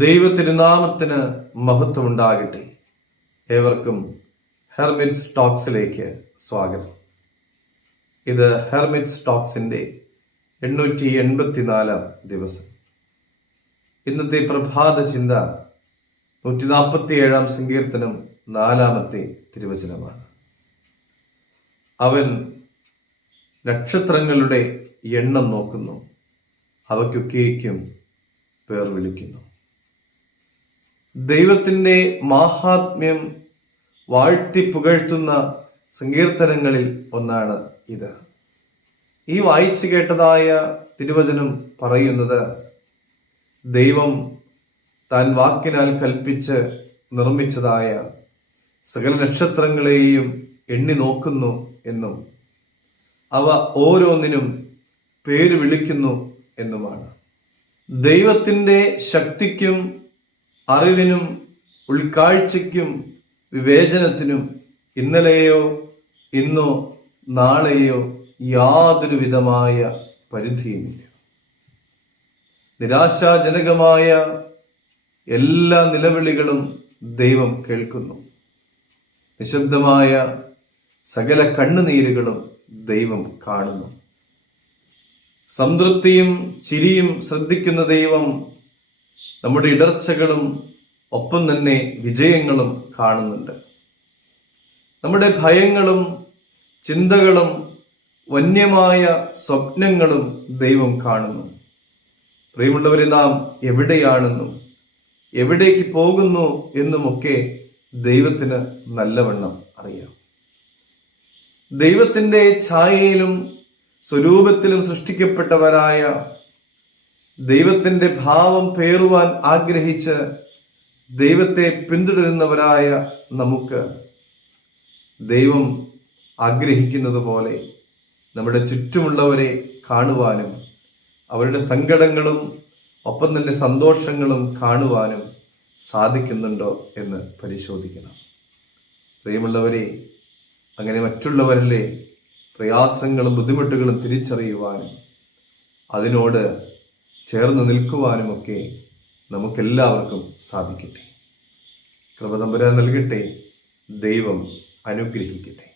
ദൈവതിരുനാമത്തിന് മഹത്വമുണ്ടാകട്ടെ. ഏവർക്കും ഹെർമിറ്റ്സ് ടോക്സിലേക്ക് സ്വാഗതം. ഇത് ഹെർമിറ്റ്സ് ടോക്സിന്റെ 884 ദിവസം. ഇന്നത്തെ പ്രഭാത ചിന്ത 147 സങ്കീർത്തനം 4 തിരുവചനമാണ്. അവൻ നക്ഷത്രങ്ങളുടെ എണ്ണം നോക്കുന്നു, അവയ്ക്കൊക്കെയും പേർ വിളിക്കുന്നു. ദൈവത്തിന്റെ മാഹാത്മ്യം വാഴ്ത്തി പുകഴ്ത്തുന്ന സങ്കീർത്തനങ്ങളിൽ ഒന്നാണ് ഇത്. ഈ വായിച്ചു കേട്ടതായ തിരുവചനം പറയുന്നത്, ദൈവം താൻ വാക്കിനാൽ കൽപ്പിച്ച് നിർമ്മിച്ചതായ സകല നക്ഷത്രങ്ങളെയും എണ്ണി നോക്കുന്നു എന്നും അവ ഓരോന്നിനും പേര് വിളിക്കുന്നു എന്നുമാണ്. ദൈവത്തിന്റെ ശക്തിക്കും അറിവിനും ഉൾക്കാഴ്ചയ്ക്കും വിവേചനത്തിനും ഇന്നലെയോ ഇന്നോ നാളെയോ യാതൊരു വിധമായ പരിധിയുമില്ല. നിരാശാജനകമായ എല്ലാ നിലവിളികളും ദൈവം കേൾക്കുന്നു. നിശബ്ദമായ സകല കണ്ണുനീരുകളും ദൈവം കാണുന്നു. സംതൃപ്തിയും ചിരിയും ശ്രദ്ധിക്കുന്ന ദൈവം നമ്മുടെ ഇടർച്ചകളും ഒപ്പം തന്നെ വിജയങ്ങളും കാണുന്നുണ്ട്. നമ്മുടെ ഭയങ്ങളും ചിന്തകളും വന്യമായ സ്വപ്നങ്ങളും ദൈവം കാണുന്നു. പ്രിയമുള്ളവരെ, നാം എവിടെയാണെന്നും എവിടേക്ക് പോകുന്നു എന്നുമൊക്കെ ദൈവത്തിന് നല്ലവണ്ണം അറിയാം. ദൈവത്തിന്റെ ഛായയിലും സ്വരൂപത്തിലും സൃഷ്ടിക്കപ്പെട്ടവരായ, ദൈവത്തിന്റെ ഭാവം പേറുവാൻ ആഗ്രഹിച്ച് ദൈവത്തെ പിന്തുടരുന്നവരായ നമുക്ക് ദൈവം ആഗ്രഹിക്കുന്നത് പോലെ നമ്മുടെ ചുറ്റുമുള്ളവരെ കാണുവാനും അവരുടെ സങ്കടങ്ങളും ഒപ്പം തന്നെ സന്തോഷങ്ങളും കാണുവാനും സാധിക്കുന്നുണ്ടോ എന്ന് പരിശോധിക്കണം. പ്രിയമുള്ളവരെ, അങ്ങനെ മറ്റുള്ളവരിലെ പ്രയാസങ്ങളും ബുദ്ധിമുട്ടുകളും തിരിച്ചറിയുവാനും അതിനോട് ചേർന്ന് നിൽക്കുവാനുമൊക്കെ നമുക്കെല്ലാവർക്കും സാധിക്കട്ടെ. കൃപ തമ്പുരാൻ നൽകട്ടെ. ദൈവം അനുഗ്രഹിക്കട്ടെ.